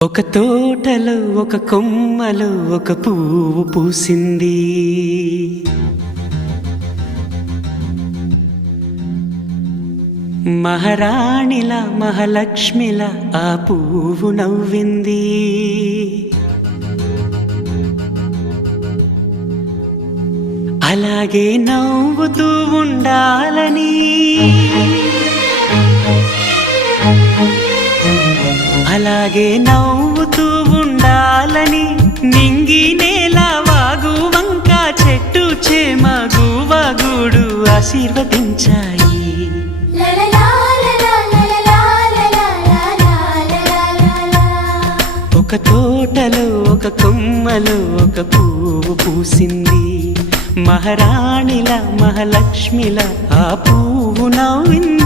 ఒక తోటలో ఒక కొమ్మలో ఒక పువ్వు పూసింది. మహారాణిలా మహాలక్ష్మిలా ఆ పువ్వు నవ్వింది. అలాగే నవ్వుతూ ఉండాలని, అలాగే నవ్వుతూ ఉండాలని నింగి నేల వాగు వంక చెట్టు చేమ గువగూడు ఆశీర్వదించాయి. ఒక తోటలో ఒక కొమ్మలో ఒక పువ్వు పూసింది. మహారాణిలా మహాలక్ష్మిలా ఆ పువ్వు నవ్వింది.